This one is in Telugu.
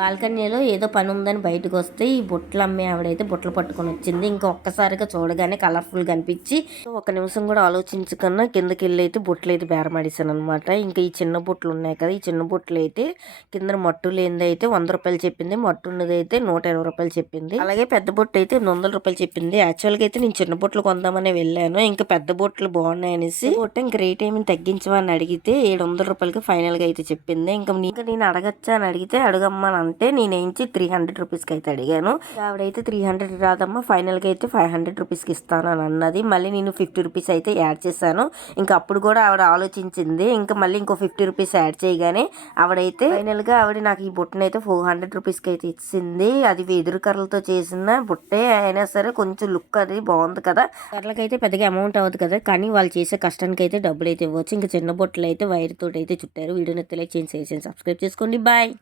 బాల్కనీలో ఏదో పని ఉందని బయటకు వస్తే ఈ బుట్టలు అమ్మే ఆవిడైతే బుట్టలు పట్టుకొని వచ్చింది. ఇంకా ఒక్కసారిగా చూడగానే కలర్ఫుల్ కనిపించి ఒక నిమిషం కూడా ఆలోచించకుండా కిందకి వెళ్ళి అయితే బుట్టలు అయితే బేరమాడేసాను అనమాట. ఇంకా ఈ చిన్న బుట్టలు ఉన్నాయి కదా, ఈ చిన్న బుట్టలు అయితే కింద మట్టు లేనిది అయితే 100 రూపాయలు చెప్పింది, మట్టు ఉన్నది అయితే 120 రూపాయలు చెప్పింది. అలాగే పెద్ద బుట్ట అయితే 200 రూపాయలు చెప్పింది. యాక్చువల్గా అయితే నేను చిన్న బుట్టలు కొందామని వెళ్ళాను, ఇంకా పెద్ద బుట్టలు బాగున్నాయి అనేసి బుట్ట ఇంకా రేట్ ఏమి తగ్గించమని అడిగితే 700 రూపాయలకి ఫైనల్ గా అయితే చెప్పింది. ఇంకా నేను అడగచ్చా అని అడిగితే అడగమ్మా అంటే నేనేంచి 300 రూపీస్కి అయితే అడిగాను. ఆవిడైతే 300 రాదమ్మా, ఫైనల్గా అయితే 500 రూపీస్కి ఇస్తాను అని అన్నది. మళ్ళీ నేను 50 రూపీస్ అయితే యాడ్ చేశాను. ఇంకా అప్పుడు కూడా ఆవిడ ఆలోచించింది. ఇంకా మళ్ళీ ఇంకో 50 రూపీస్ యాడ్ చేయగానే ఆవిడైతే ఫైనల్గా నాకు ఈ బుట్టను అయితే 400 రూపీస్కి అయితే ఇచ్చింది. అది వెదురు కర్రలతో చేసిన బుట్టే అయినా సరే కొంచెం లుక్ అది బాగుంది కదా, కర్రలకైతే పెద్దగా అమౌంట్ అవ్వదు కదా, కానీ వాళ్ళు చేసే కష్టానికి అయితే డబ్బులు అయితే ఇవ్వచ్చు. ఇంకా చిన్న బుట్టలు అయితే వైర్ తోటి అయితే చుట్టారు. వీడియో నచ్చితే లైక్ చేయండి, షేర్ చేయండి, సబ్స్క్రైబ్ చేసుకోండి. బాయ్.